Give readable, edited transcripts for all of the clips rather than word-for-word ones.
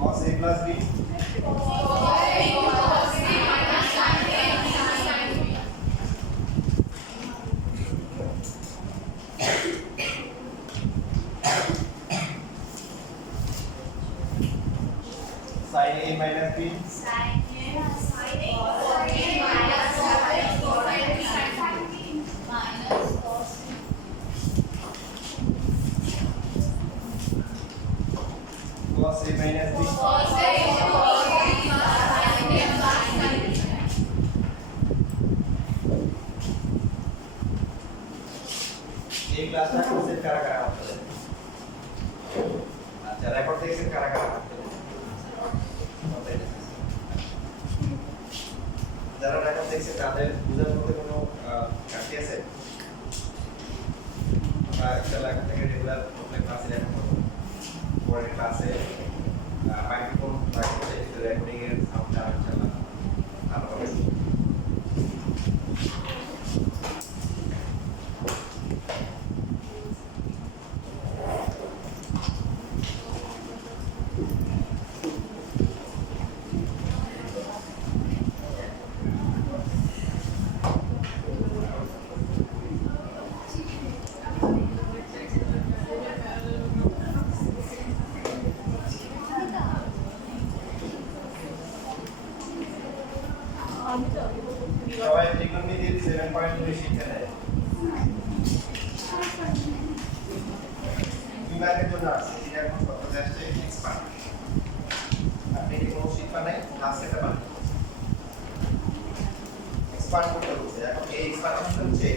cos A plus B sin A minus B cos A minus B এই ক্লাসটা কোর্সের কারা কারা আছে আচ্ছা রেকর্ড দেখছেন কারা কারা যারা রেকর্ড দেখছেন তাদের বুঝার মধ্যে কোনো ঘাটতি আছে বা একটা লেখা থেকে রেগুলার প্রত্যেক ক্লাসে রেকর্ড করব পরের ক্লাসে মাইক্রোফোন লাগবে রেকর্ডিং এর সাউন্ডটা ইনশাআল্লাহ ভালো হবে সবাই ত্রিকোণমিতির 7.2 শিখতে দেয় বিভাগের জন্য আছে এটা এখন কত আসছে এক্সপান্ড আপনি কি কোনো শিখবা নাই ক্লাসে এটা বানান এক্সপান্ড করতে হচ্ছে এখন এই এক্সপানশন হচ্ছে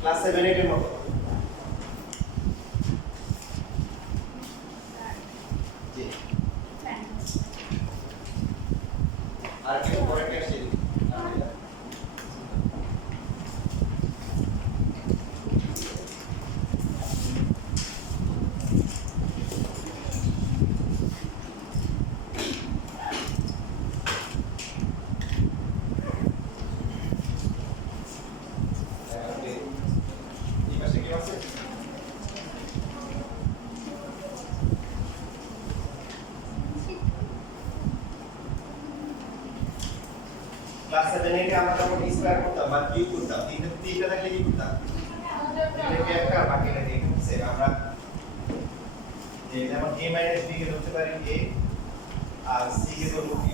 ক্লাস 7 এর মতো আর কি পরে কে আসছে এই পাশে কি আছে ক্লাস 7 এ আমরা যখন স্কয়ার করতাম বা কিউব করতাম তিনটা থাকলে কি করতাম এটাকে একটা বাকি রেখে হচ্ছে আমরা যে যেমন a - b কে ধরতে পারি a আর c কে ধরব b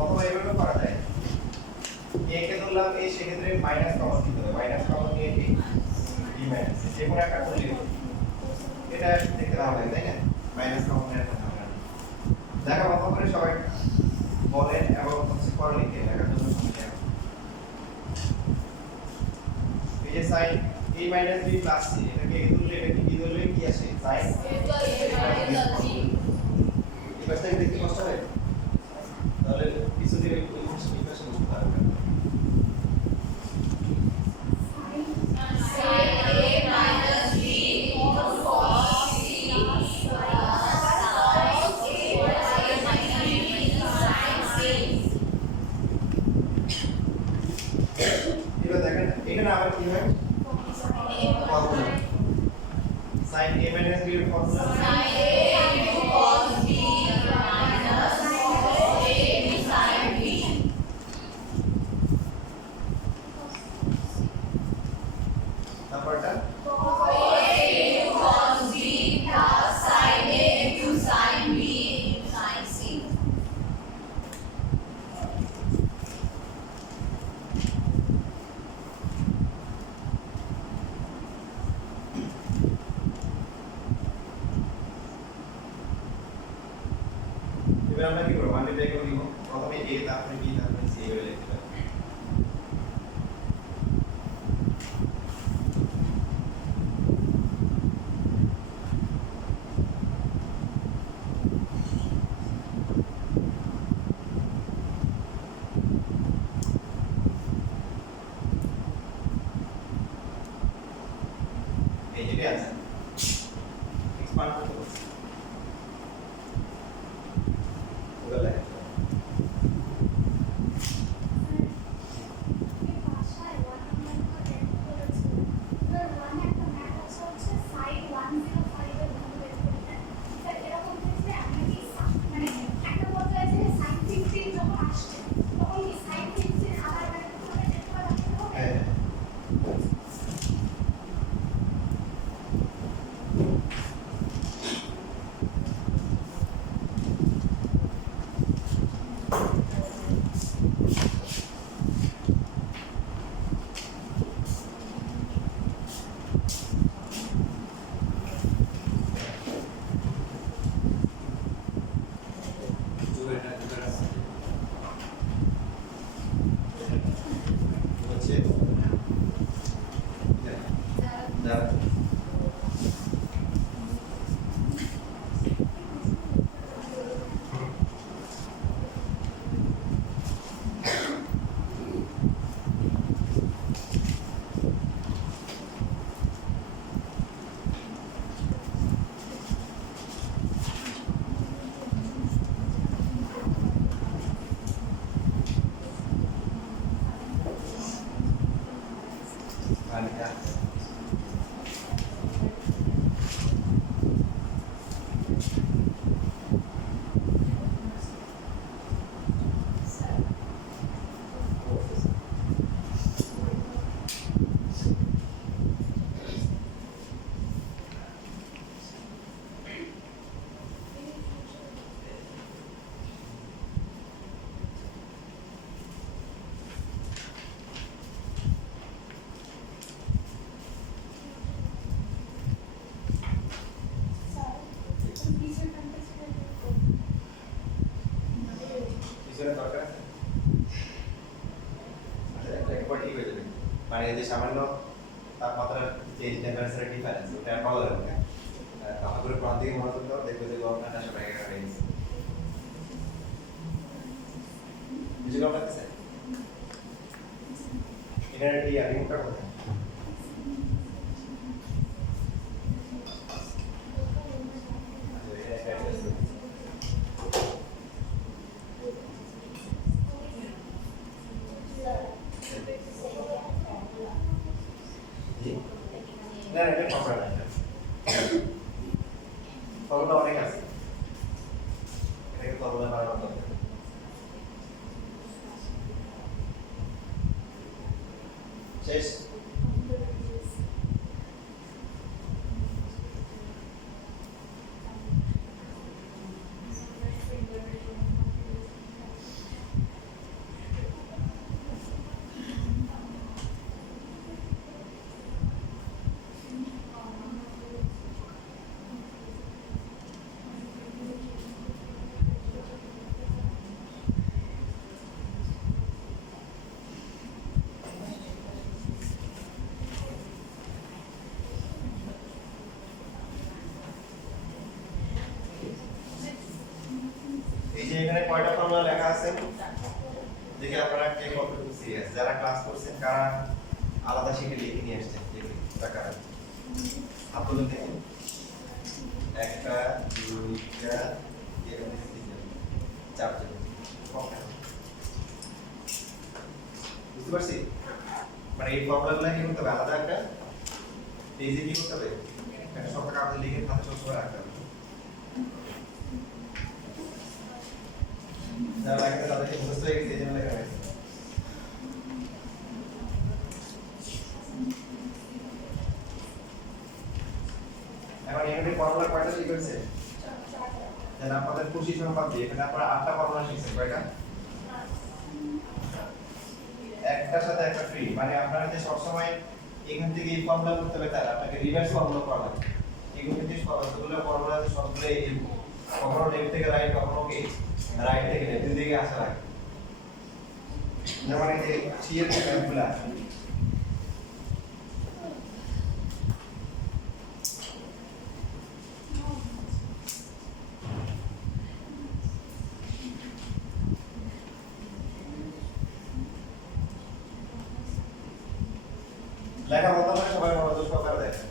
অথবা এভাবে করা যায় a কে ধরলাম a সেক্ষেত্রে মাইনাস কমন দিতে হবে মাইনাস কমন নিয়ে b b মাইনাস যে কোনো একটা করলে এটা দেখতে ভালো লাগে তাই না মাইনাস কমন নিয়ে একটা ধারণা দেখা মত করে সবাই বলেন এবং হচ্ছে পরে লিখে লেখার জন্য সুবিধা এই যে sin a - b + c এটাকে a ধরলে এটা কি ধরলে কি আসে sin এই পাশটা দেখতে কষ্ট হয় তাহলে কিছু দিন এই জিনিসটা ইকুয়েশন বুঝতে পারবেন এবার দেখেন এখানে আবার কি হয় ফর্মুলা sin a - b এর formula sin a cos b minus a b sin b তারপরটা এবার আমরা কি করব মাল্টিপ্লাই করে নিব প্রথমে a তারপরে b তারপরে c এভাবে লিখতে পারি এই যেটা আছে এক্সপান্ড করতে বলছি ওগুলো হ্যাঁ হচ্ছে যারা Vanidad. পিছনে দরকার আছে একবার ঠিক হয়ে যাবে মানে যে সামান্য তাপমাত্রার যে টেম্পারেচারের ডিফারেন্স ওটা পাওয়া যাবে না তখন করে প্রান্ত থেকে মনোযোগ দাও দেখবে যে গভর্নমেন্ট আসলে এখানে হয়ে গেছে বুঝে গেল লাগছে এখানে এই রিমোটটা কোথায় না এটা কমরা না ফর্মুলা অনেক আছে এটাকে ফর্মুলা বানানো দরকার শেষ এই যে এখানে কয়টা ফর্মুলা লেখা আছে দেখি আপনারা কে কতটুকু সিরিয়াস যারা ক্লাস করছেন কারা আলাদা শিটে লিখে নিয়ে আসছেন দেখি টাকা হাত তুলে দেখুন একটা দুইটা এখানে তিনটা চারটা বুঝতে পারছি মানে এই ফর্মুলাগুলো কি করতে হবে আলাদা একটা পেজে কি করতে হবে একটা সংখ্যা কাগজে লিখে খাতা সবসময় রাখতে হবে যারা লাগবে তাদেরকে মুখস্থ হয়ে গেছে এই জন্য লেখা হয়েছে এখানে ফর্মুলা কয়টা শিখেছে দেন আপনাদের খুশি সংবাদ দিয়ে এখানে আপনারা 8টা ফর্মুলা শিখছেন কয়টা একটার সাথে একটা ফ্রি মানে আপনারা যে সব সময় এখান থেকে এই ফর্মুলা করতে হবে তার আপনাকে রিভার্স ফর্মুলা করা লাগে এগুলো যে সবগুলো ফর্মুলা আছে সবগুলো এই কখনো লেফট থেকে রাইট কখনো কি রাইট থেকে লেফট দুই দিকে আসা লাগে যেমন এই যে সিএর ফর্মুলা আছে লেখা মতো করে সবাই মনোযোগ সহকারে দেখেন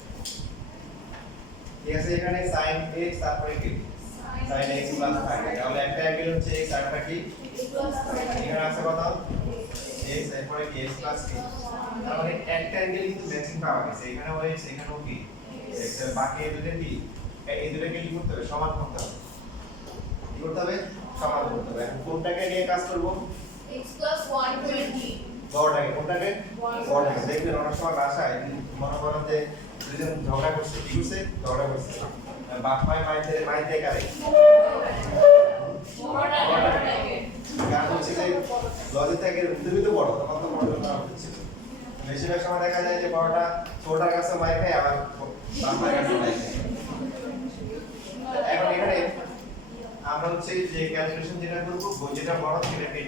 ঠিক আছে এখানে sin x তারপরে কি sin x প্লাস থাকে তাহলে একটা অ্যাঙ্গেল হচ্ছে x আরেকটা কি এখানে আছে কত x এরপরে কি x প্লাস কি তার মানে একটা অ্যাঙ্গেল কিন্তু ম্যাচিং পাওয়া গেছে এখানেও x এখানেও কি x এর বাকি এই দুটো কি এই দুটোকে কি করতে হবে সমান করতে হবে কি করতে হবে সমান করতে হবে এখন কোনটাকে নিয়ে কাজ করব x plus 120 বড়টাকে কোনটাকে বড়টাকে দেখবেন অনেক সময় বাসায় মনে করেন যে দুজন ঝগড়া করছে কি করছে ঝগড়া করছে বাপ মাইতে কারে বড়টাকে কারণ হচ্ছে যে লজিক থেকে তুমি তো বড় তখন তো বড় না হচ্ছে বেশিরভাগ সময় দেখা যায় যে বড়টা ছোটটার কাছে মাইর খায় আবার বাপ মায়ের কাছে মাইর খায় এখন এখানে আমরা হচ্ছে যে ক্যালকুলেশন যেটা করব যেটা বড় সেটাকে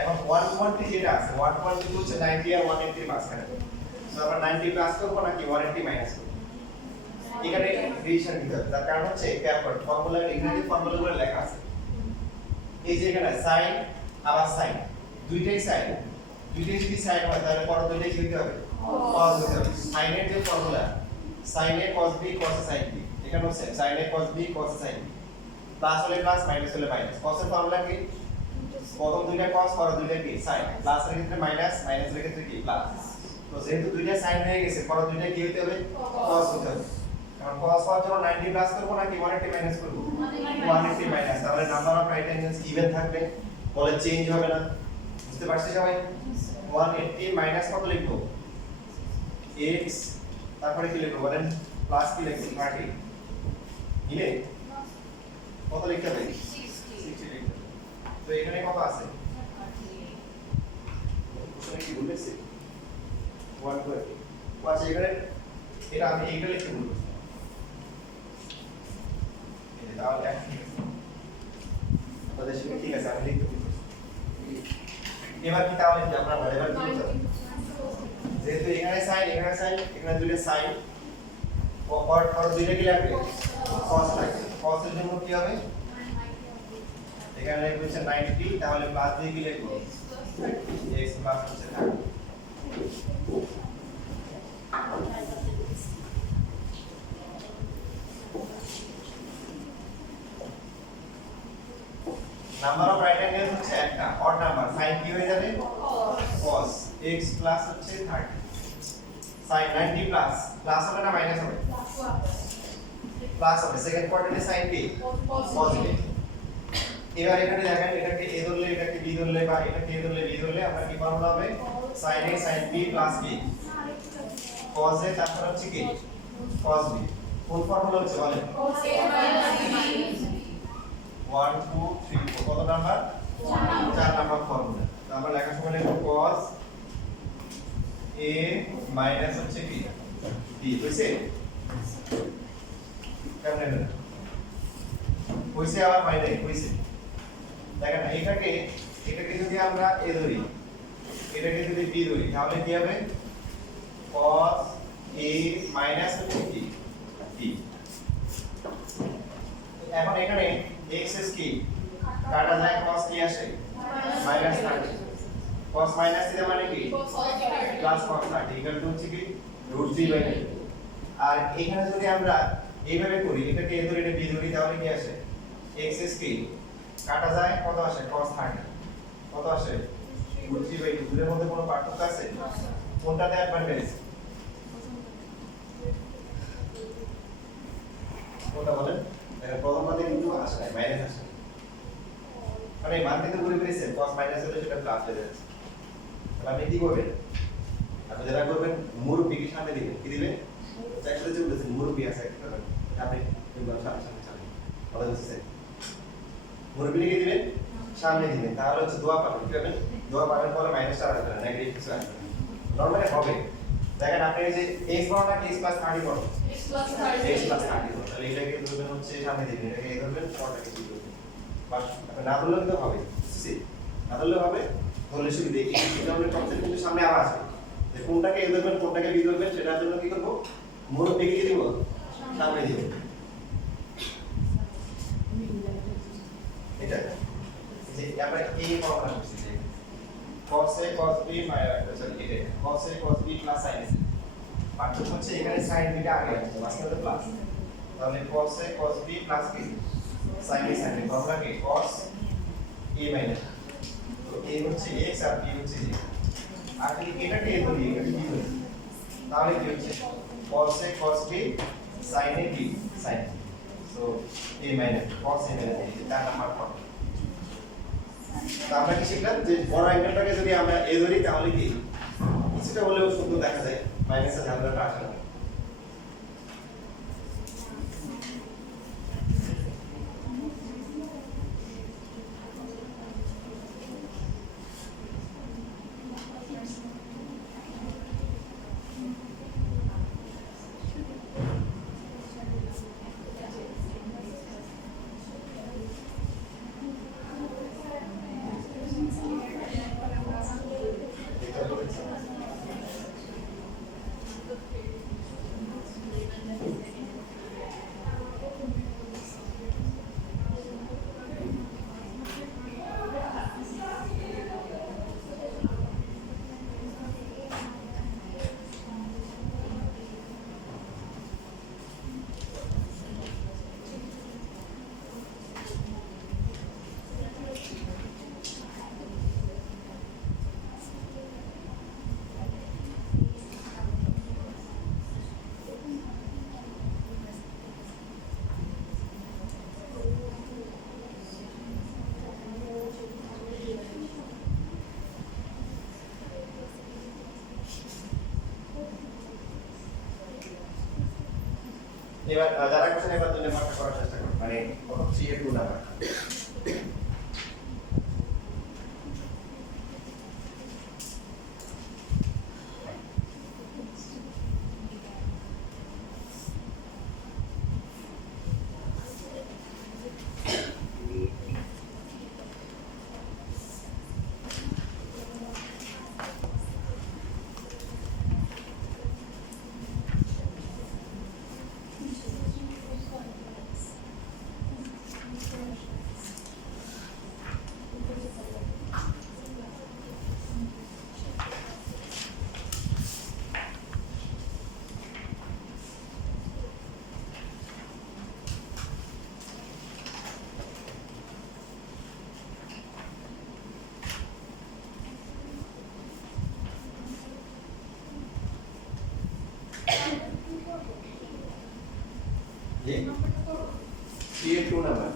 এখন 120 যেটা আছে 120 হচ্ছে 90 আর 180 এর মাঝখানে সো আমরা 90 প্লাস করব নাকি 180 মাইনাস করব এখানে ডিভিশন দিতে হবে তার কারণ হচ্ছে ক্যালকুলেট ফর্মুলা ইংরেজি ফর্মুলাগুলো লেখা আছে এই যে এখানে sin আবার sin দুইটাই sin দুইটাই যদি sin হয় তাহলে পরে দুইটাই কি হতে হবে cos হতে হবে sin এর যে formula sin a cos b cos a sin b এখানে হচ্ছে sin a cos b cos a sin b plus হলে প্লাস মাইনাস হলে মাইনাস cos এর ফর্মুলা কি প্রথম দুইটা cos পরে দুইটা কি sin প্লাস এর ক্ষেত্রে মাইনাস মাইনাস এর ক্ষেত্রে কি প্লাস তো যেহেতু দুইটা sin হয়ে গেছে পরে দুইটা কি হতে হবে cos হতে হবে এখন cos হওয়ার জন্য 90 প্লাস করব নাকি 180 মাইনাস করব 180 মাইনাস তাহলে number of right angles even থাকবে বলে চেঞ্জ হবে না বুঝতে পারছি সবাই 180 মাইনাস কত লিখবো x তারপরে কি লিখবো বলেন প্লাস কি লিখবো 30 ইলে কত লিখতে হবে 60 লিখতে তো এখানে কত আছে কোশ্চেনে কি বলেছে 120 আচ্ছা এখানে এটা আমি এইটা লিখতে বলবো এই তাহলে তাহলে সেটা ঠিক আছে আমি লিখতে বলবো এবার কি তাহলে কি আমরা এবার কি করতে হবে যেহেতু এখানে sin এখানে দুইটা sin পর দুইটা কি লাগবে cos লাগবে cos এর জন্য কি হবে এখানে হচ্ছে 90 তাহলে প্লাস দিয়ে কি লিখবো x প্লাস হচ্ছে 30 নাম্বার অফ রাইট অ্যাঙ্গেল হচ্ছে একটা অড নাম্বার sin কি হয়ে যাবে cos x প্লাস হচ্ছে 30 sin 90 প্লাস প্লাস হবে না মাইনাস হবে প্লাস হবে সেকেন্ড কোয়াড্রেন্টে sin কি পজিটিভ এবার এখানে দেখেন এটাকে a ধরলে এটাকে b ধরলে বা এটাকে a ধরলে b ধরলে আমরা কি ফর্মুলা হবে sin a sin b plus b cos a তারপর হচ্ছে কি cos b কোন ফর্মুলা হচ্ছে বলেন 1 2 3 4 কত নাম্বার 4 নাম্বার ফর্মুলা তো আমরা লেখার সময় লিখব cos a মাইনাস হচ্ছে কি b হইছে কেমন হলো হইছে আবার মাইনাস হইছে দেখেন এটাকে যদি আমরা a ধরি এটাকে যদি b ধরি তাহলে কি হবে cos a মাইনাস হচ্ছে কি b এখন এখানে x is কি কাটা যায় cos কি আসে মাইনাস 30 cos মাইনাস দিলে মানে কি প্লাস cos 30 ইকুয়াল টু হচ্ছে কি √3/9 আর এখানে যদি আমরা এইভাবে করি এটাকে a ধরে এটা b ধরি তাহলে কি আসে x is কি কাটা যায় কত আসে cos 30 কত আসে √3/2 দুটোর মধ্যে কোনো পার্থক্য আছে কোনটাতে অ্যাডভান্টেজ কোনটা বলেন প্রথম পদে কিন্তু আসে মাইনাস আসে মানে মান কিন্তু পুরো পুরি সেম cos মাইনাস হলে সেটা প্লাস হয়ে যাচ্ছে তাহলে আপনি কি করবেন? আপনি যেটা করবেন মুরব্বিকে সামনে দিবেন। কি দিবেন? একসাথে যে বলেছেন মুরব্বি আছে একটা করবেন। আপনি এগুলো সামনে সামনে চালান। কথা বুঝছেন? মুরব্বিকে দিবেন সামনে দিবেন। তাহলে হচ্ছে দোয়া পাবেন। কি পাবেন? দোয়া পাবেন পরে মাইনাসটা আসবে না, নেগেটিভ কিছু আসবে না। নরমালি হবে। দেখেন আপনি এই যে x বড় না x প্লাস 30 বড়? X plus 30. x প্লাস 30 বড়। তাহলে এটাকে ধরবেন হচ্ছে সামনে দিবেন। এটাকে এই ধরবেন পরটাকে কি করবেন? বাস আপনি না ধরলেও কিন্তু হবে। বুঝছি? না ধরলেও হবে। ধরলে সুবিধা এই ধরনের কনসেপ্ট কিন্তু সামনে আবার আসবে। যে কোনটাকে এ ধরবেন কোনটাকে বি ধরবেন সেটার জন্য কি করব? মুরব্বিকে কি দিব? সামনে দিব। এটা যে আমরা এই ফর্মুলা করছি যে cos a cos b sorry এটা cos a cos b plus sin a পার্থক্য হচ্ছে এখানে sin b টা আগে আছে মাঝখানে প্লাস তাহলে cos a cos b plus কি sin a sin a formula কি cos a মাইনাস তো a হচ্ছে x আর b হচ্ছে y আর যদি এটাকে a ধরি এটা কি ধরি তাহলে কি হচ্ছে cos a cos b sin a b sin so a minus cos a minus a তার নাম্বার ফর্ম তো আমরা কি শিখলাম যে বড় অ্যাঙ্গেলটাকে যদি আমরা এ ধরি তাহলে কি কিছুটা হলেও সুন্দর দেখা যায় মাইনাসের ঝামেলাটা আসে না এবার যারা কোশ্চেন এবার দুটো মার্ক করার চেষ্টা করুন মানে কত 3 এর 2 নাম্বার জি 3 এর 2 নাম্বার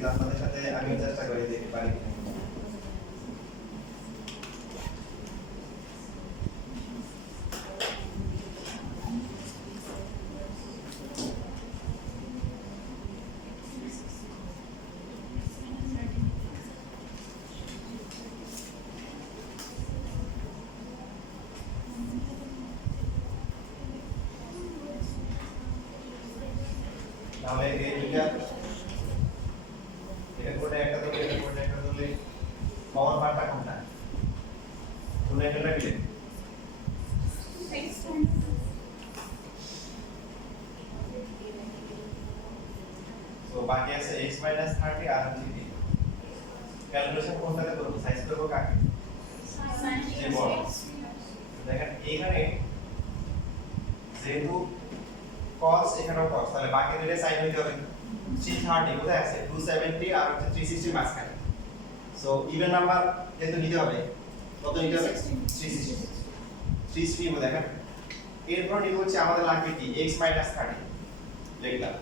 প্লিজ আপনাদের সাথে আমিও চেষ্টা করে দেখতে পারি কিনা। তাহলে এই দুইটা এটা কোডে একটা ধরলে এটা কোডে একটা ধরলে কমন পার্টটা কোনটা? কোন একটা কি? সো বাকি আছে x 30 আর হচ্ছে কি ক্যালকুলেশন কোনটাতে করব সাইজ করব কাকে যে বড় দেখেন এখানে যেহেতু cos এখানেও cos তাহলে বাকি দুটো সাইন হইতে হবে 330 কোথায় আছে 270 আর হচ্ছে 360 মাঝখানে সো ইভেন নাম্বার কিন্তু নিতে হবে কত নিতে হবে 360 360 মধ্যে দেখেন এরপর নিতে হচ্ছে আমাদের লাগবে কি x 30 লিখলাম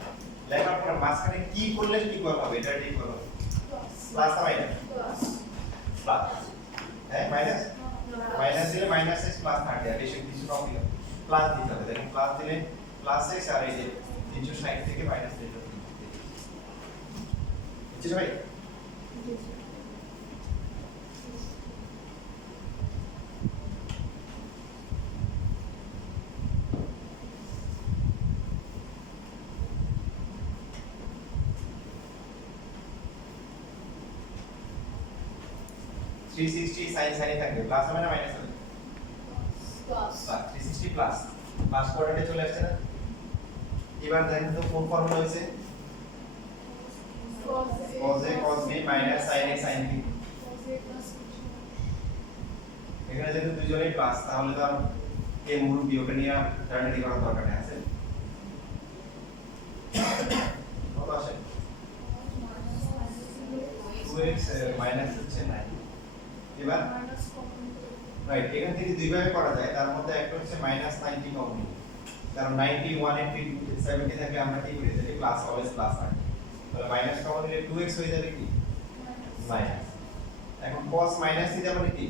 লেখার পর মাঝখানে কি করলে কি করতে হবে এটা ঠিক করব প্লাস না মাইনাস প্লাস হ্যাঁ মাইনাস মাইনাস দিলে মাইনাস x প্লাস 30 আর বেশি কিছু কম দিলে প্লাস দিতে হবে দেখেন প্লাস দিলে প্লাস x আর এই যে 360 থেকে মাইনাস দিতে হবে বুঝছেন ভাই थ्री सिक्सटी साइन साइन থাকবে প্লাস হবে না মাইনাস হবে Plus. প্লাস 360 প্লাস প্লাস কোয়াড্রেন্টে চলে আসছে না এবার দেখেন তো কোন ফর্মুলা হয়েছে cos a cos b minus sin a sin b এখানে যেহেতু দুইজনেই প্লাস তাহলে তো এই মুরব্বি ওটা নিয়ে জার্নালি করার দরকার নেই আছে কত আসে 2x মাইনাস হচ্ছে 9 এবার রাইট এখান থেকে দুই ভাবে করা যায় তার মধ্যে একটা হচ্ছে -90 কমন নিই কারণ 90 180 70 থাকলে আমরা কি করি তাহলে প্লাস অলওয়েজ প্লাস হয় তাহলে মাইনাস কমন দিলে 2x হয়ে যাবে কি মাইনাস এখন cos মাইনাস থিটা মানে কি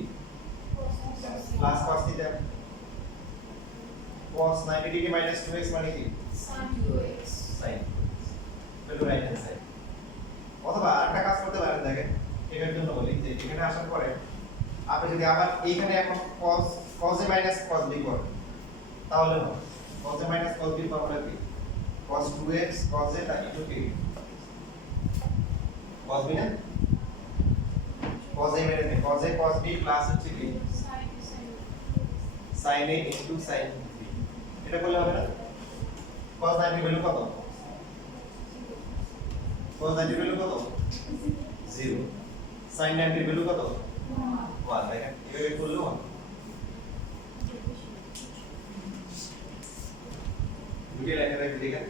plus cos theta cos 90 degree minus 2x মানে কি Sin 2x. sin তাহলে রাইট হ্যান্ড সাইড অথবা আরেকটা কাজ করতে পারেন দেখেন এটার জন্য বলি যে এখানে আসার পরে আপনি যদি আবার এইখানে এখন cos a minus cos b করেন তাহলে হবে cos a minus cos b formula কি cos 2x cos a into k cos b না cos a মেরে দিন cos a cos b plus হচ্ছে কি sin a into sin b এটা করলে হবে না cos 90 ভ্যালু কত cos 90 ভ্যালু কত 0 sin 90 ভ্যালু কত 1 দেখেন এভাবে করলেও হবে দুটো লেখা রাখি দেখেন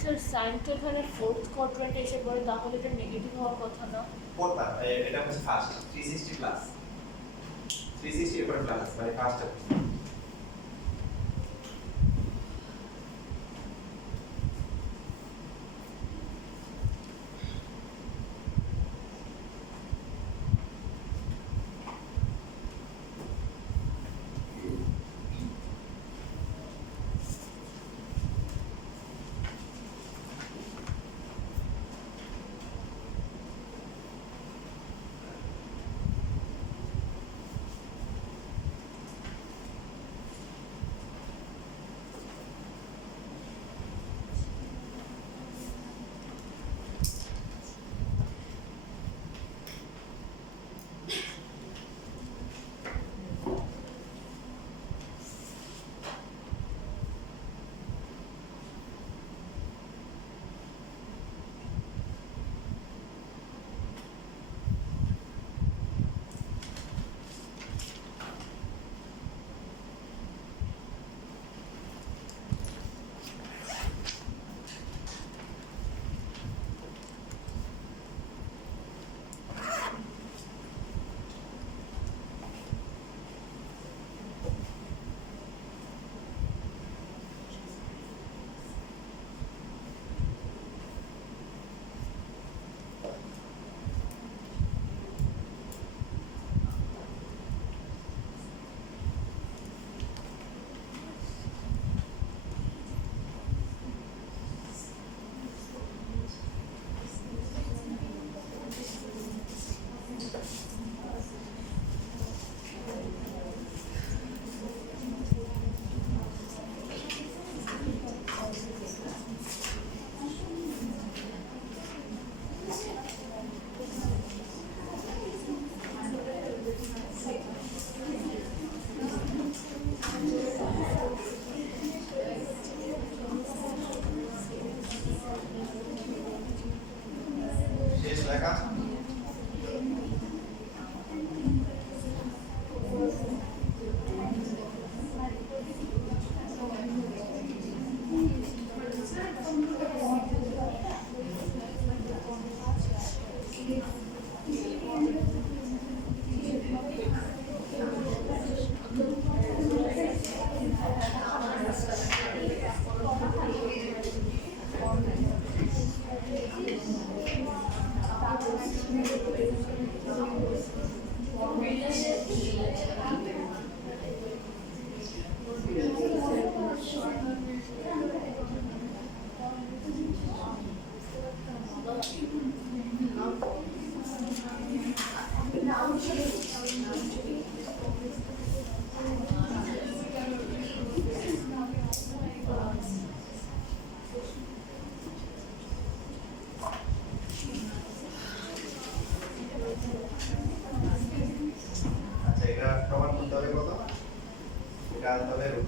স্যার সাইন তো এখানে ফোর্থ কোয়াড্রেন্টে এসে পড়ে তাহলে এটা নেগেটিভ হওয়ার কথা না পড়তা এটা হচ্ছে ফার্স্ট 360 প্লাস 360 এর পর প্লাস মানে ফার্স্ট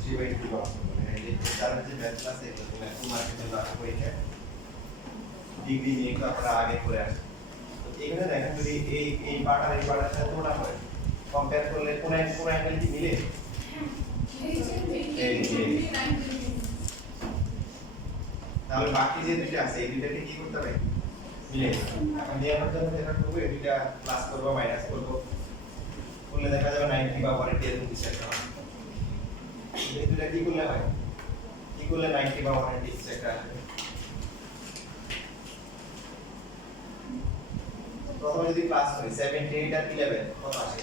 3/2 পাওয়া মানে এই যে তার যে ম্যাথ ক্লাস এগুলো তুমি মার্কের জন্য আশা করি ডিগ্রি নিয়ে তো আমরা আগে করে আসি তো এখানে দেখেন যদি এই পার্ট আর এই পার্টের সাথে তুলনা করে কম্পেয়ার করলে কোন অ্যাঙ্গেল কি মিলে এই যে তাহলে বাকি যে দুটো আছে এই দুটোকে কি করতে হবে মিলে এখন নিয়মের জন্য যেটা করব এই দুটো প্লাস করব মাইনাস করব করলে দেখা যাবে 90 বা 180 এরকম কিছু একটা হবে এই দুটো কি করলে হয় কি করলে 90 বা 180 কিছু একটা আসবে প্রথমে যদি ক্লাস করি 78 আর 11 কত আসে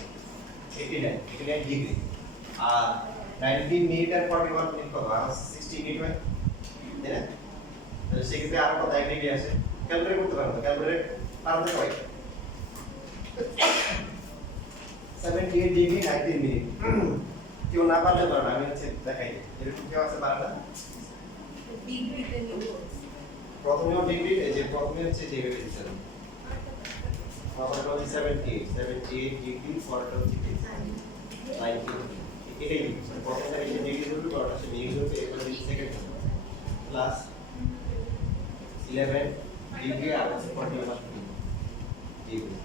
89 ডিগ্রি আর 19 মিনিট আর 41 মিনিট কত আর 60 মিনিট হয় তাই না তাহলে সেক্ষেত্রে আরো কত এক ডিগ্রি আসে ক্যালকুলেট করতে পারবো ক্যালকুলেট পারবো কয় 78 ডিগ্রি 19 মিনিট কেউ না পারলে পারবে আমি হচ্ছে দেখাই এরকম কেউ আছে পারে না ডিগ্রিতে নিব প্রথমেও ডিগ্রি এই যে প্রথমে হচ্ছে যে ভেবে দিচ্ছেন পরেরটা হচ্ছে 78 ডিগ্রি পরেরটা হচ্ছে 90 এটাই প্রথমটা এসে ডিগ্রি ধরবে পরেরটা সে ডিগ্রি ধরবে এরপরে সেকেন্ড প্লাস 11 ডিগ্রি আর হচ্ছে 41 ডিগ্রি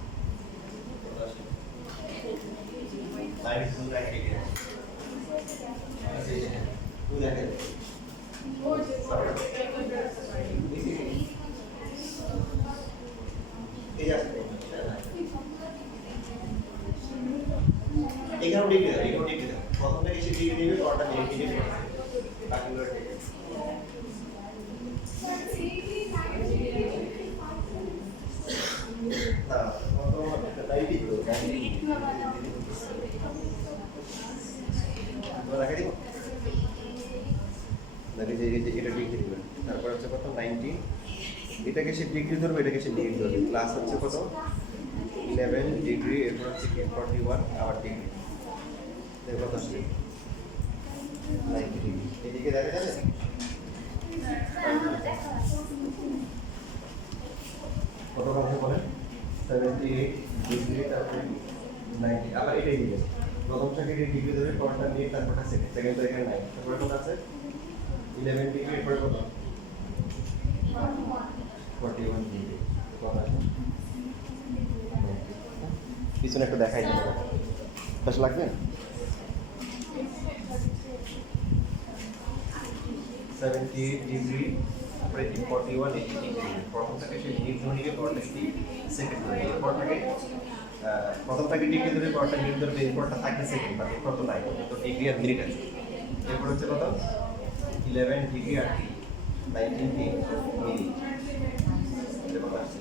92 ডিগ্রি তুই দেখেন এই আছে এখানেও ডিগ্রি দেয় এখানেও ডিগ্রি দেয় প্রথমটা এসে ডিগ্রি দিবে পরটা ডিগ্রি দিবে বাকিগুলো ডিগ্রি না কত লাইভই তো দেখা দিব নাকি যে এটা ডিগ্রি দিবেন তারপর হচ্ছে কত 90 এটাকে সে ডিগ্রি ধরবে এটাকে সে ডিগ্রি ধরবে প্লাস হচ্ছে কত 11 ডিগ্রি এরপর হচ্ছে কি 41 আবার ডিগ্রি এর কত আসবে 90 ডিগ্রি এদিকে দেখা যাবে কত কথা বলেন 78 ডিগ্রি তারপরে 90 আবার এটাই দিবেন প্রথমটাকে ডিগ্রি ধরে পরটা নিয়ে তারপরটা সেকেন্ড তো এখানে নাই তারপরে কত আছে 11 ডিগ্রি এরপরে কত 41 ডিগ্রি কত আছে পিছনে একটু দেখাই দেবো বেশ লাগবে 78 ডিগ্রি তারপরে 41 ডিগ্রি প্রথমটাকে সে ডিগ্রি ধরে নিয়ে পরটা কি সেকেন্ড ধরে এরপরটাকে প্রথমটাকে ডিগ্রি ধরে পরটা মিনিট ধরবে এরপরটা থাকবে সেকেন্ড মানে কত নাই তো ডিগ্রি আর মিনিট আছে এরপর হচ্ছে কত 11 ডিগ্রি আর 19 মিনিট এটা কত আসছে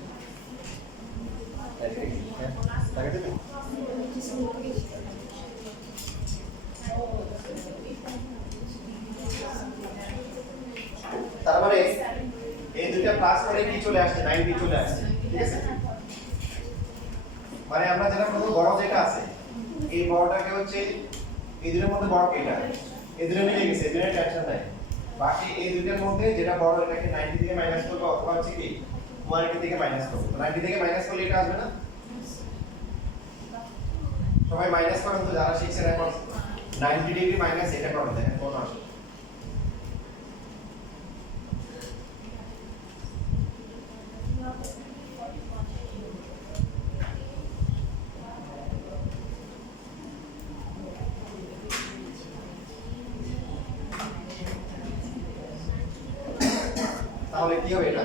হ্যাঁ দেখা যাবে তার মানে এই দুটো প্লাস করে কি চলে আসছে 90 চলে আসছে ঠিক আছে মানে আমরা যেটা প্রথম বড় যেটা আছে এই বড়টাকে হচ্ছে এই দুটোর মধ্যে বড় এটা এই দুটো মিলে গেছে এই দুটোর টেনশন নাই বাকি এই দুটোর মধ্যে যেটা বড় এটাকে 90 থেকে মাইনাস করব অথবা হচ্ছে কি 180 থেকে মাইনাস করব তো 90 থেকে মাইনাস করলে এটা আসবে না সবাই মাইনাস করেন তো যারা শিখছেন এখন 90 ডিগ্রি মাইনাস এটা করেন দেখেন কত আসে তাহলে কি হবে এটা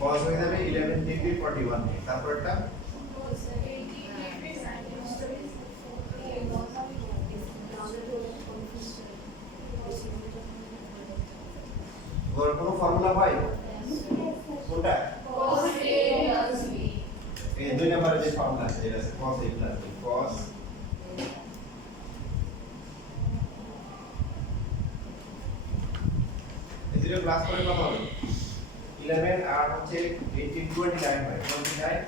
cos হয়ে যাবে 11 ডিগ্রি 41 তারপর এটা কোনো ফর্মুলা হয় কোনটা cos a plus b এই দুই নম্বরে যে ফর্মুলা আছে এটা আছে cos a plus b cos এদিকে প্লাস করে কত হবে 11 আর হচ্ছে 18 29 হয় 29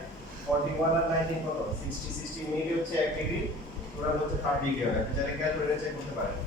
41 আর 19 কত 60 60 মিনিট হচ্ছে 1 ডিগ্রি টোটাল হচ্ছে 5 ডিগ্রি হবে আপনি যারা ক্যালকুলেটর চেক করতে পারেন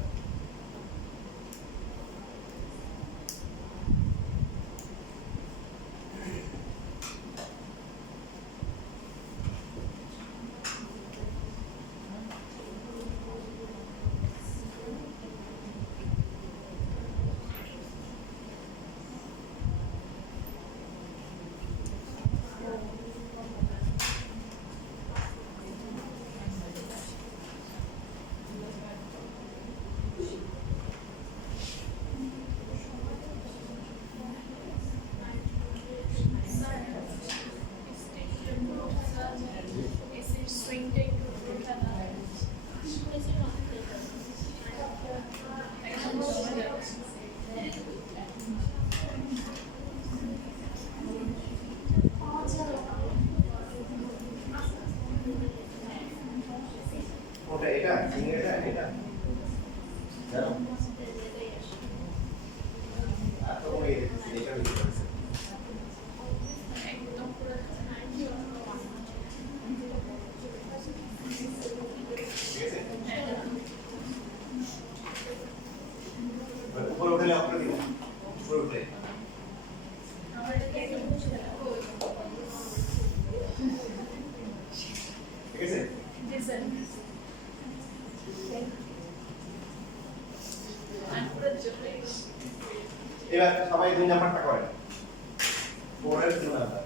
এটা সবাই 2 নাম্বারটা করেন 4 এর 2 নাম্বার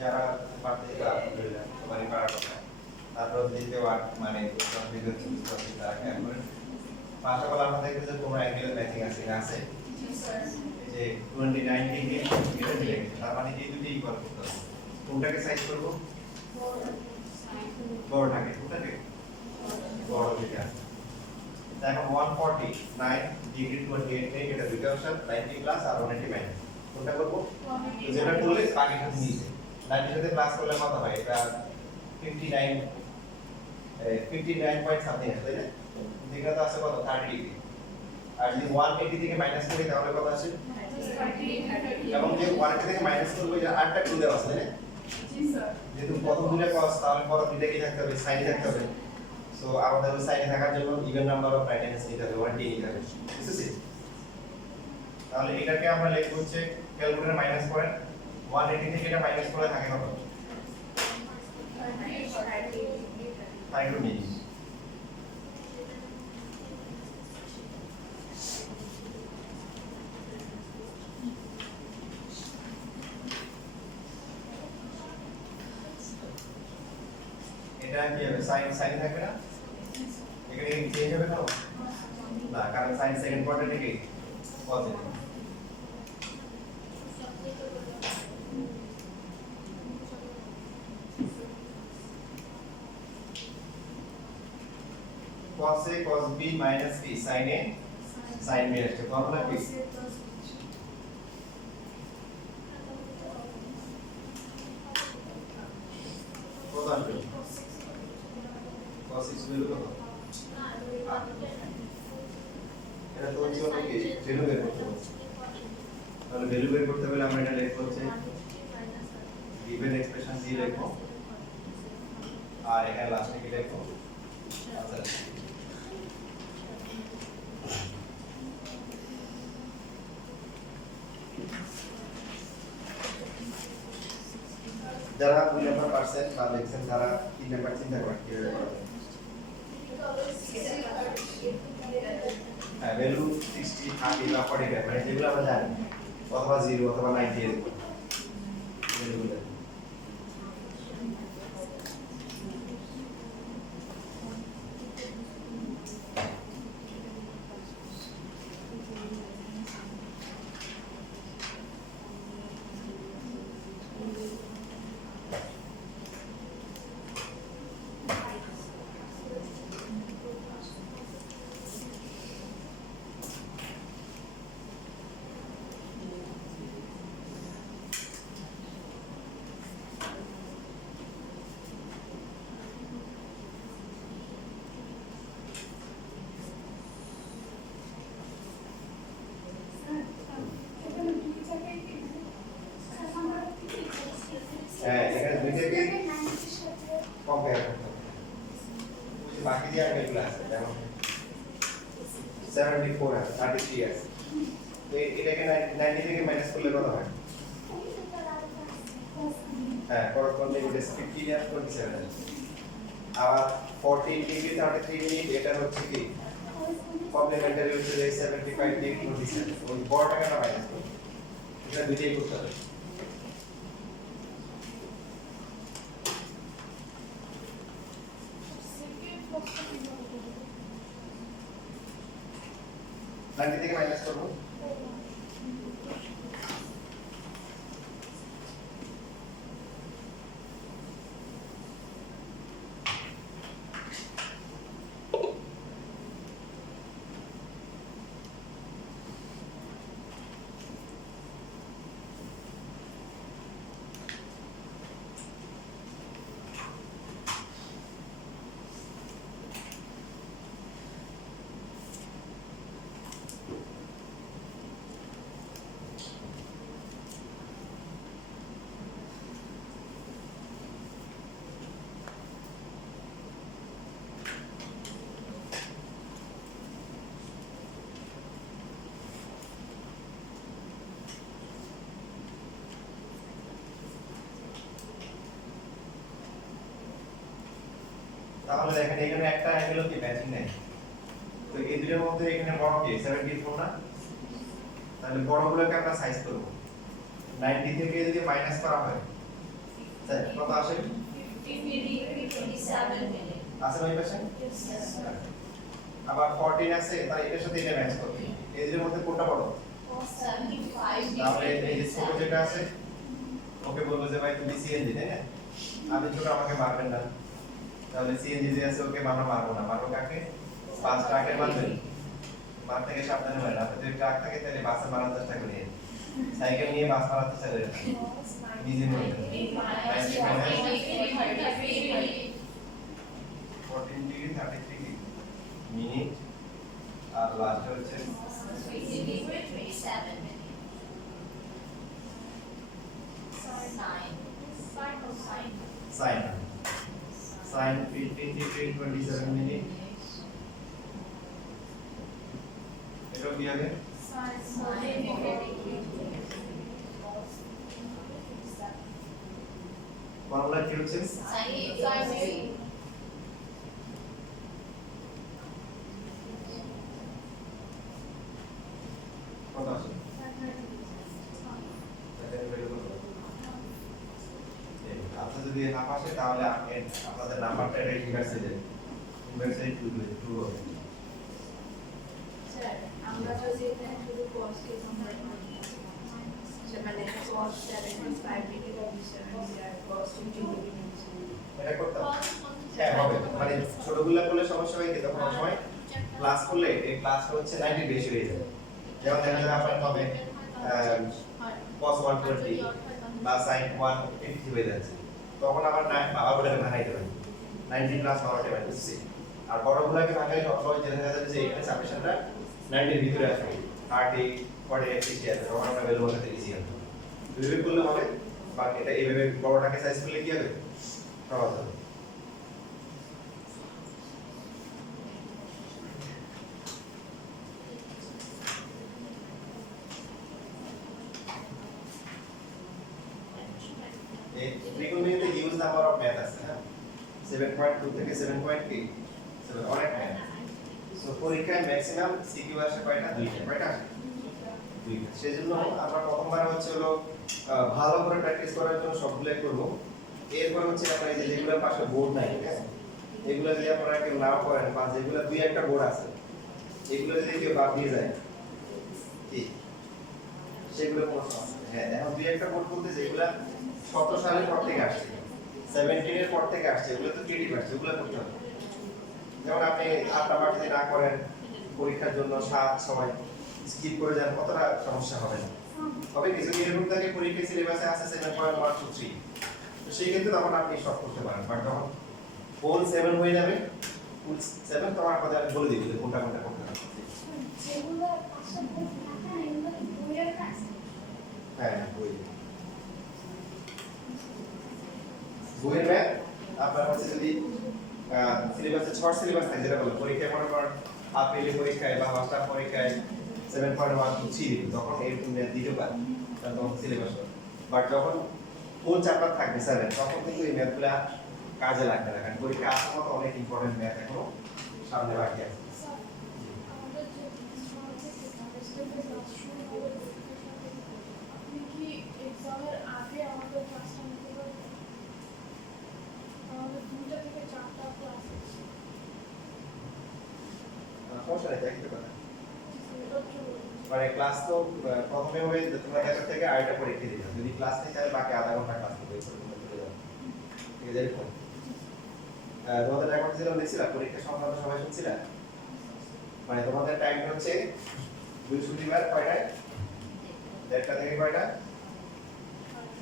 যারা পারতে আলহামদুলিল্লাহ সবারই পারার কথা তারপর দ্বিতীয় মানে তারা খেয়াল করেন পাঁচটা কলার মধ্যে দেখতে যে কোনো অ্যাঙ্গেল ম্যাচিং আছে না আছে এই যে 29 ডিগ্রি এটা দিলে তার মানে এই দুটি ইকুয়াল করতে হবে কোনটাকে সাইজ করব বড়টাকে কোনটাকে বড় দিকে আছে এখন 149 ডিগ্রি 28 নেই এটা দুটো অপশন 90 প্লাস আর 180 মাইনাস কোনটা করব যেটা করলে বাকিটা নিচে 90 সাথে প্লাস করলে কত হয় এটা 59 পয়েন্ট সামথিং আছে তাই না দিকটা তো আছে কত 30 ডিগ্রি আর যদি 180 থেকে মাইনাস করি তাহলে কত আসে এবং যে 180 থেকে মাইনাস করব যে আটটা টু দেওয়া আছে তাই না জি স্যার যেহেতু প্রথম দুটো cos তাহলে পরের দুটো কি থাকতে হবে সাইন থাকতে হবে সো আমাদের ওই সাইনে থাকার জন্য even number of right angles নিতে হবে 1 নিতে হবে বুঝছেন তাহলে এটাকে আমরা লিখব হচ্ছে ক্যালকুলেটর মাইনাস করেন 180 থেকে এটা মাইনাস করে থাকে কত 32 মিনিট এটা কি হবে সাইন থাকবে না এখানে কি চেঞ্জ হবে না কারণ সাইন সেকেন্ড কোয়ার্টার থেকে positive cos A cos B minus B sin A sin B আসছে ফর্মুলা কি কত আসবে cos 6 ভ্যালু কত এটা তো হচ্ছে কি ভ্যালু বের করতে হবে তাহলে ভ্যালু বের করতে হলে আমরা এটা লিখব হচ্ছে গিভেন এক্সপ্রেশন দিয়ে লিখবো আর এখানে লাস্টে কি লিখবো আচ্ছা যারা 2 নাম্বার পারছেন বা লিখছেন তারা 3 নাম্বার চিন্তা করেন কিভাবে করবেন হ্যাঁ ভ্যালু 60 30 বা 45 মানে যেগুলো আমরা জানি অথবা 0 অথবা 90 এরকম ভ্যালুগুলো হ্যাঁ এখানে দুইটাকে কম্পেয়ার করতে হবে বাকি যে আঙ্কেলগুলো আছে যেমন 74 আছে 33 আছে তো এটাকে 90 থেকে মাইনাস করলে কত হয় হ্যাঁ করসপন্ডিং ইট ইজ 15 আর 27 আছে আবার 14 ডিগ্রি 33 মিনিট এটা হচ্ছে কি কমপ্লিমেন্টারি হচ্ছে 75 ডিগ্রি 27 ওই বড়টাকে না মাইনাস করব এটা দুইটাই করতে হবে নাইনটি থেকে মাইনাস করবো তাহলে দেখেন এখানে একটা অ্যাঙ্গেলও কি ম্যাচিং নাই তো এই দুটোর মধ্যে এখানে বড় কি 74 না তাহলে বড়গুলোকে আমরা সাইজ করব 90 থেকে যদি মাইনাস করা হয় স্যার কত আসে 27 মিনিট আছে ভাই পাশে আবার 14 আছে তাহলে এটার সাথে এটা ম্যাচ করবে এই দুটোর মধ্যে কোনটা বড় 75 তাহলে এই যে ছোট যেটা আছে ওকে বলবো যে ভাই তুমি সিএনজি তাই না আমি ছোট আমাকে মারবেন না তাহলে সিএনজি যে আছে ওকে আমরা মারবো না মারবো কাকে পাঁচ ট্রাকের মারবেন মার থেকে সাবধানে মারেন আপনি যদি ট্রাক থাকে তাহলে বাসে মারার চেষ্টা করি সাইকেল নিয়ে বাস মারার চেষ্টা করি নিজে মনে 14 ডিগ্রি 33 ডিগ্রি মিনিট আর লাস্ট হচ্ছে 27 minute sine sine 15 degree 27 minute এটা কি হবে ফর্মুলা কি হচ্ছে কত আছে আপনি যদি না পাশে তাহলে আপনাদের নাম্বারটা এটা ইনভার্সে দেন ইনভার্সে টু হবে স্যার আমরা যদি এখানে শুধু কস্ট কে কম্পেয়ার করি মানে কস্ট 75 ডিগ্রি অফিসার আর কস্ট 50 ডিগ্রি এটা করতে হবে হ্যাঁ হবে মানে ছোটগুলা করলে সমস্যা হয় কি তখন অনেক সময় ক্লাস করলে এই ক্লাসটা হচ্ছে 90 বেশি হয়ে যাবে যেমন দেখা যাবে আপনার হবে cos 120 বা sin 180 হয়ে যাচ্ছে তখন আবার আবার ভাঙাইতে হবে 90 প্লাস পাওয়ারটা বাড়ছে আর বড়গুলোকে ভাঙাই সবসময় দেখা যাবে যে এখানে সামেশনটা 90 এর ভিতরে আসবে 30 40 60 আছে তখন আমরা ভ্যালু বসাতে ইজি হবে দুইভাবে করলে হবে বাকি এটা এইভাবে বড়টাকে সাইজ করলে কি হবে সহজ হবে এই ত্রিকোণমিতিতে হিউজ নাম্বার অফ ম্যাথ আছে হ্যাঁ 7.2 থেকে 7.8 অনেক ম্যাথ সো পরীক্ষায় ম্যাক্সিমাম সিকিউ আসে কয়টা কয়টা আসে দুইটা সেজন্য আমরা প্রথমবার হচ্ছে হলো ভালো করে প্র্যাকটিস করার জন্য সবগুলাই করব এরপর হচ্ছে আপনারা এই যে যেগুলোর পাশে বোর্ড নাই ঠিক আছে এগুলো যদি আপনারা কেউ নাও করেন বা যেগুলো দুই একটা বোর্ড আছে এগুলো যদি কেউ বাদ দিয়ে যায় কি সেগুলো কোনো সমস্যা নেই হ্যাঁ এখন দুই একটা বোর্ড বলতে যেগুলো 17 সালের পর থেকে আসছে 17 এর পর থেকে আসছে এগুলো তো ক্রিয়েটিভ আসছে এগুলো করতে হবে যেমন আপনি 8টা বার যদি না করেন পরীক্ষার জন্য 7 সময় স্কিপ করে যান কতটা সমস্যা হবে না তবে কিছু এরকম থাকে পরীক্ষার সিলেবাসে আছে 7.123 তো সেই ক্ষেত্রে তখন আপনি সব করতে পারেন বাট যখন ফুল 7 হয়ে যাবে ফুল 7 তখন আপনাদের আমি বলে দিব যে কোনটা কোনটা করতে হবে যেগুলো পাঁচটা বই থাকে এগুলো বইয়ের কাজ হ্যাঁ বইয়ের ম্যাথ আপনার হচ্ছে যদি সিলেবাসে শর্ট সিলেবাস থাকে যেটা বলে পরীক্ষায় মনে করেন হাফ ইয়ারলি পরীক্ষায় বা মাস্টার পরীক্ষায় 7.123 তখন এরকম ম্যাথ দিতে পারে তখন সিলেবাস বাট যখন ফুল চ্যাপ্টার থাকবে 7 তখন কিন্তু এই ম্যাথগুলো কাজে লাগবে না কারণ পরীক্ষা আসার মতো অনেক ইম্পর্টেন্ট ম্যাথ এখনো সামনে বাকি আছে আমাদের যে সেমিস্টারের ক্লাস শুরু হবে আপনি কি এক্সামের আগে আমাদের ক্লাসটা নিতে পারবেন আমাদের 2টা থেকে 4টা ক্লাস আছে সমস্যা নেই দেখতে পারেন এটার জন্য মানে ক্লাস তো প্রথমে হবে তোমরা দেখা থেকে আরেকটা পরীক্ষা দিবে যদি ক্লাস নেই তাহলে বাকি আধা ঘন্টা ক্লাস হবে তোমরা চলে যাবে ঠিক আছে এরকম তোমাদের রেকর্ড ছিল দেখছিলা পরীক্ষা সংক্রান্ত সবাই শুনছিলা মানে তোমাদের টাইম হচ্ছে বৃহস্পতিবার কয়টায় 1টা থেকে কয়টা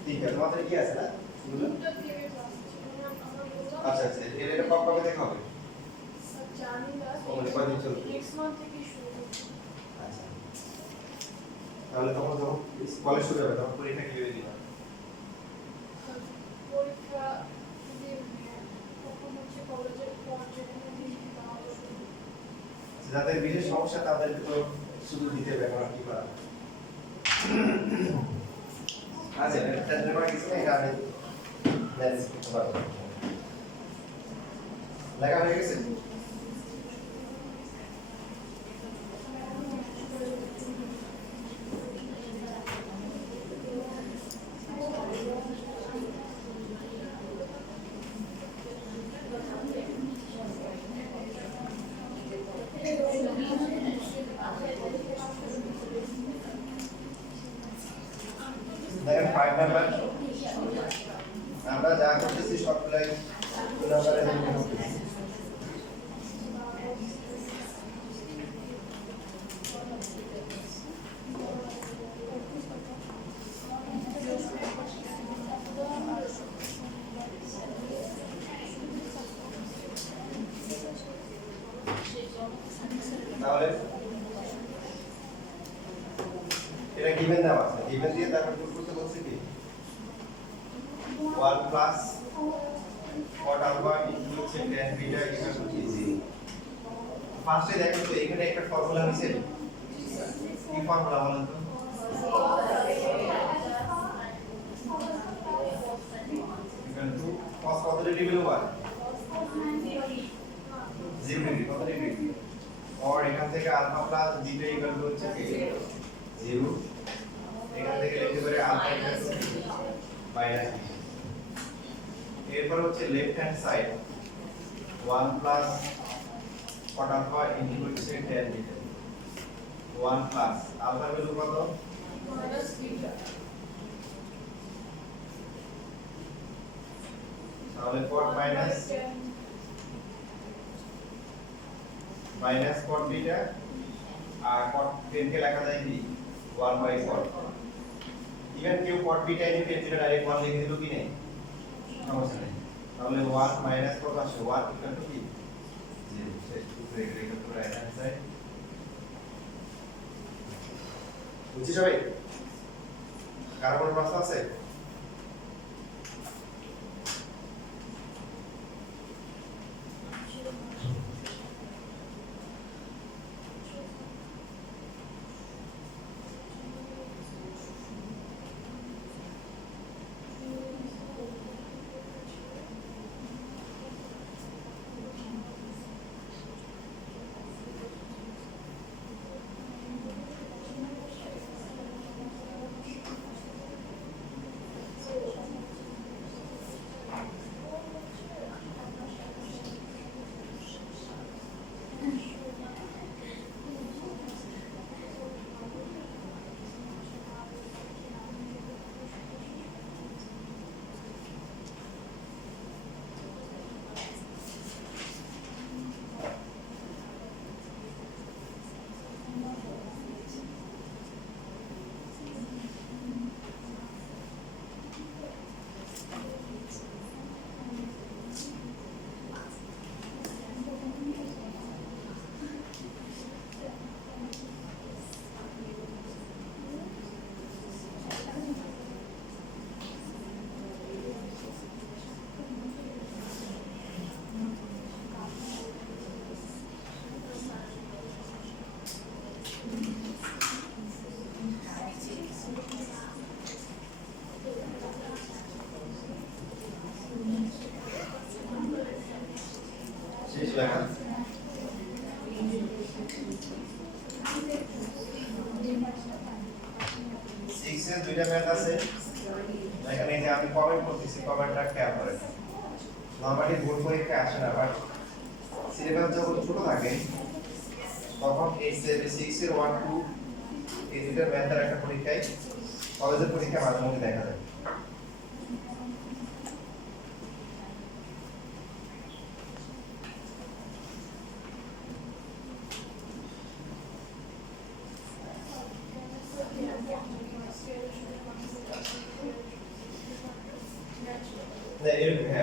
3টা তোমাদের কি আছে না বুঝলো 2টা থেকে ক্লাস আছে আমরা বললাম আচ্ছা আচ্ছা এটা কবে দেখা হবে স্যার জানি না ওখানে কয়দিন চলবে নেক্সট মান্থ থেকে শুরু হচ্ছে আচ্ছা তাহলে তখন যখন কলেজ শুরু হবে তখন পরীক্ষা কিভাবে দিবা পরীক্ষা যদি তখন হচ্ছে কলেজের পর যেখানে দিই তাহলে যাদের বিশেষ সমস্যা তাদেরকে তো শুধু দিতে হবে এখন আর কি করা আচ্ছা এটা করা কিছু নেই এটা আমি ম্যানেজ করতে পারবো লেখা হয়ে গেছে দেখেন 5 নাম্বার আমরা যা করতেছি সবগুলাই 2 নাম্বারে লিখে করতেছি তাহলে এটা গিভেন দেওয়া আছে গিভেন দিয়ে তারপর পুট করতে বলছি কি 1 plus cot alpha into tan beta equal to 0 ফার্স্টে দেখো তো এখানে একটা ফর্মুলা আছে কি ফর্মুলা বলেন তো equal to cos কত ডিগ্রি হলো 1 0 ডিগ্রি কত ডিগ্রি और এখান থেকে alpha plus beta equal to হচ্ছে 0 এখান থেকে লিখতে পারি alpha equal to minus B এরপর হচ্ছে left hand side 1 plus cot alpha into হচ্ছে tan beta 1 plus alpha value কত মাইনাস বিটা তাহলে cot মাইনাস cot বিটা আর cot 10 কে লেখা যায় কি 1 বাই cot ইভেন কেউ cot বিটা এনে 10 কে ডাইরেক্ট 1 লিখে দিল কি নেই সমস্যা নেই তাহলে 1 মাইনাস কত আসে 1 ইকুয়াল টু কি 0 শেষ সূত্র এগুলো একটু রাইট হ্যান্ড সাইড বুঝছি সবাই কার কোনো প্রশ্ন আছে লেখা সিক্স এর দুইটা ম্যাথ আছে এখানে এই যে আমি কমেন্ট করতেছি কমেন্টটা খেয়াল করেন নরমালি বোর্ড পরীক্ষা আসে না বাট সিলেবাস যখন ছোট থাকে তখন এই সিক্স এর 1 2 এই দুইটা ম্যাথের একটা পরীক্ষায় কলেজের পরীক্ষা মাঝে মধ্যে দেখা যায়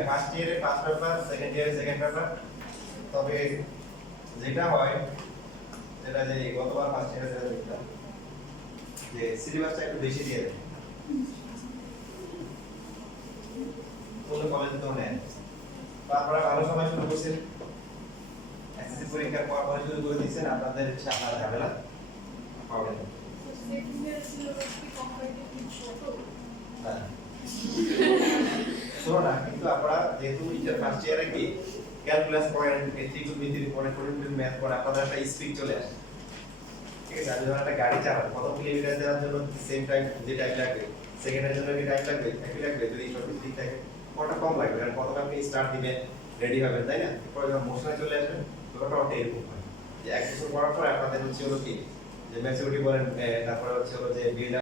ফার্স্ট ইয়ারে ফার্স্ট পেপার সেকেন্ড ইয়ারে সেকেন্ড পেপার তবে যেটা হয় যেটা যে গতবার ফার্স্ট ইয়ারে যেটা দেখলাম যে সিলেবাসটা একটু বেশি দিয়ে দেয় কোন কলেজে তো নেয় তারপরে ভালো সময় শুরু করছেন এসএসসি পরীক্ষার পর পরে শুরু করে দিয়েছেন আপনাদের সামনে ঝামেলা পাবেন সেকেন্ড ইয়ার সিলেবাস কি কম্পারেটিভলি ছোট না শোনো না কিন্তু আপনারা যেহেতু ইন্টার ফার্স্ট ইয়ারে কি ক্যালকুলাস পয়েন্ট ত্রিকোণমিতির পরে পরিমিতির ম্যাথ পড়া আপনাদের একটা স্পিড চলে আসে ঠিক আছে আপনি যখন একটা গাড়ি চালান কত কিলোমিটার যাওয়ার জন্য সেম টাইম যে টাইম লাগবে সেকেন্ডের জন্য কি টাইম লাগবে একই লাগবে যদি সঠিক ঠিক থাকে কতটা কম লাগবে কারণ কতটা আপনি স্টার্ট দিবেন রেডি হবেন তাই না পরে যখন মোশনে চলে আসবেন তখন ওটা এরকম হয় যে এক বছর পড়ার পর আপনাদের হচ্ছে হলো কি যে ম্যাচুরিটি বলেন তারপরে হচ্ছে হলো যে বিল্ড